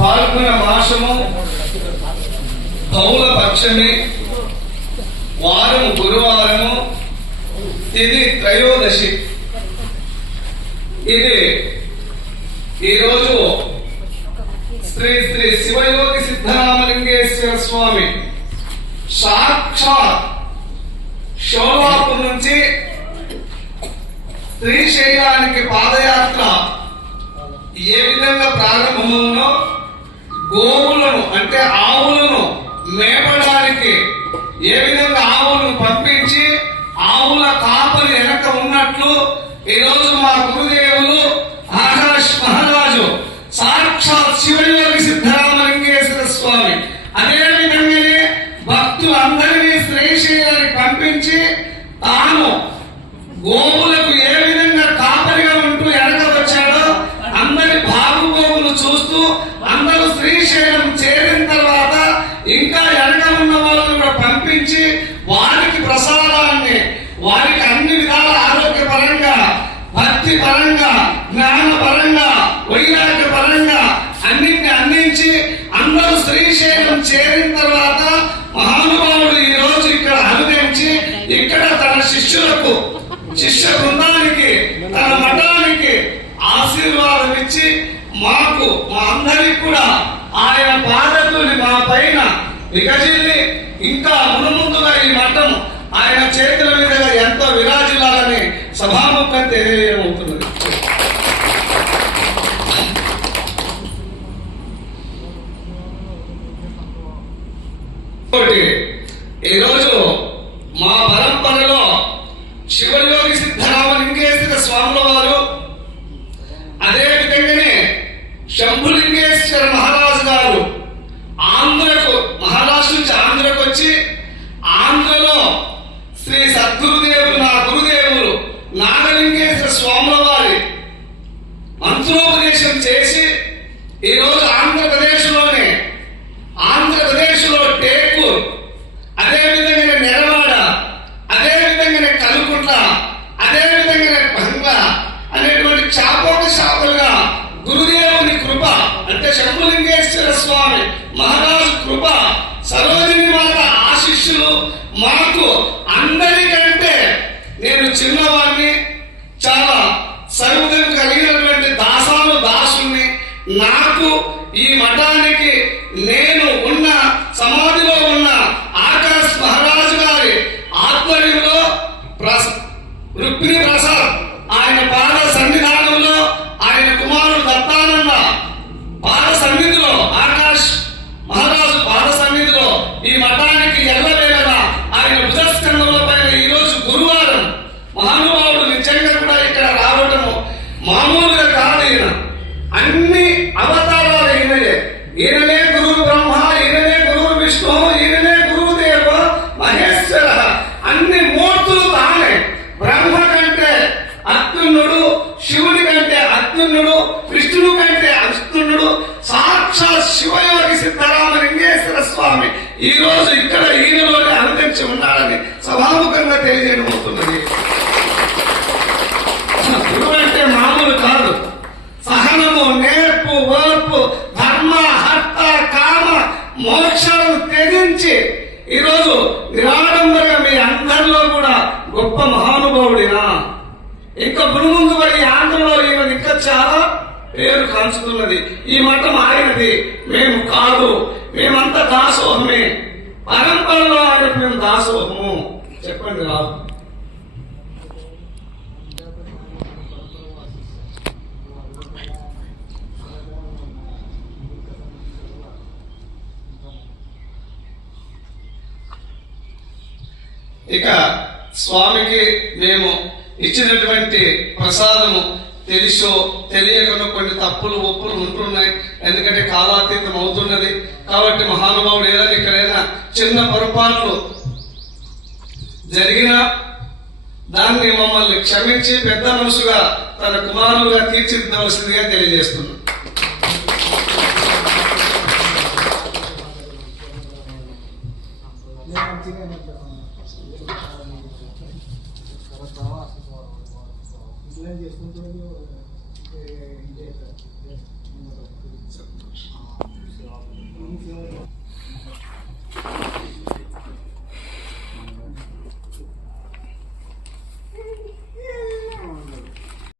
పాల్గొన మాసము బహుళ పక్షమే. వారం గురువారము ఇది త్రయోదశి. ఇది ఈరోజు శ్రీ శ్రీ శివయోగి సిద్ధరామలింగేశ్వర స్వామి సాక్షాత్ షోలాపూర్ నుంచి శ్రీశైలానికి పాదయాత్ర ఏ విధంగా ప్రారంభమవునో గోవులను అంటే ఆవులను మేపడానికి ఏ విధంగా ఆవులను పంపించి ఆవుల కాపులు వెనక ఉన్నట్లు ఈరోజు మా గురుదేవులు ఆకాష్ మహారాజు సాక్షాత్ శివయోగి సిద్ధరామలింగేశ్వర స్వామి. అదే విధంగానే భక్తులందరినీ శ్రీశైలానికి పంపించి తాను గోవుల శ్రీశైలం చేరిన తర్వాత మహానుభావుడు ఈ రోజు ఇక్కడ అనుభవించి ఇక్కడ తన శిష్యులకు శిష్య బృందానికి తన మఠానికి ఆశీర్వాదం ఇచ్చి మాకు మా అందరికి కూడా ఆయన పాదకుని మా పైన వికజిల్లి ఇంకా మునుముందుగా ఈ మఠం ఆయన చేతుల ఒకటి ఈరోజు మా పరంపరలో శివయోగి సిద్ధరామలింగేశ్వర స్వాముల వారు అదే విధంగానే శంభులింగేశ్వర మహారాజు గారు ఆంధ్రకు మహారాష్ట్ర నుంచి ఆంధ్రకు వచ్చి ఆంధ్రలో శ్రీ సద్గురుదేవులు నా గురుదేవులు నాగలింగేశ్వర స్వాముల వారి మంత్రోపదేశం చేసి ఈరోజు ఆంధ్రప్రదేశ్ ఆంధ్రప్రదేశ్లో టేకూర్ అదే విధంగా నెరవాడ అదే విధంగానే కలుకుంట్ల అదే విధంగానే భంగ అనేటువంటి చాపోక శాపలుగా గురుదేవుని కృప అంటే శంభులింగేశ్వర స్వామి మహారాజు కృప సరోజిని వాళ్ళ ఆశిష్యులు మాకు అందరికంటే నేను చిన్నవాడిని చాలా సర్వదం కలిగినటువంటి దాసాలు దాసుని నాకు ఈ మఠానికి నేను ఉన్న సమాధిలో ఉన్న ఈయనలే గురు గురువు బ్రహ్మ ఈయనలే గురువు విష్ణు ఈయనలే గురుదేవ మహేశ్వర. అన్ని మూర్తులు తానే. బ్రహ్మ కంటే అత్యున్నుడు శివుడి కంటే అత్యున్నుడు కృష్ణుడు కంటే అత్యున్నుడు సాక్షాత్ శివయోగి సిద్ధరామలింగేశ్వర స్వామి ఈ రోజు ఇక్కడ ఈయనలోనే అనుదించి ఉన్నాడని సభాముఖంగా తెలియజేయబోతున్నది గురువు అంటే మామూలు కాదు. సహనము నేర్పు ఓర్పు మోక్షాలను త్యజించి ఈరోజు నిరాడంబరగా మీ అందరిలో కూడా గొప్ప మహానుభావుడినా. ఇంకా మునుముందు పడి ఆంధ్రలో ఈమెది ఇంకా చాలా పేరు కాంచుతున్నది ఈ మఠం ఆయనది. మేము కాదు. మేమంతా దాసోహమే. పరంపరలో ఆయనకు మేము దాసోహము. చెప్పండి రాదు ఇక స్వామికి మేము ఇచ్చినటువంటి ప్రసాదము తెలుసో తెలియకుండా కొన్ని తప్పులు ఒప్పులు ఉంటున్నాయి. ఎందుకంటే కాలాతీతం అవుతున్నది. కాబట్టి మహానుభావుడు ఏదైనా ఇక్కడైనా చిన్న పొరపాట్లు జరిగినా దాన్ని మమ్మల్ని క్షమించి పెద్ద మనసుగా తన కుమారులుగా తీర్చిదిద్దవలసిందిగా తెలియజేస్తున్నాం. un dueño eh, de, de, de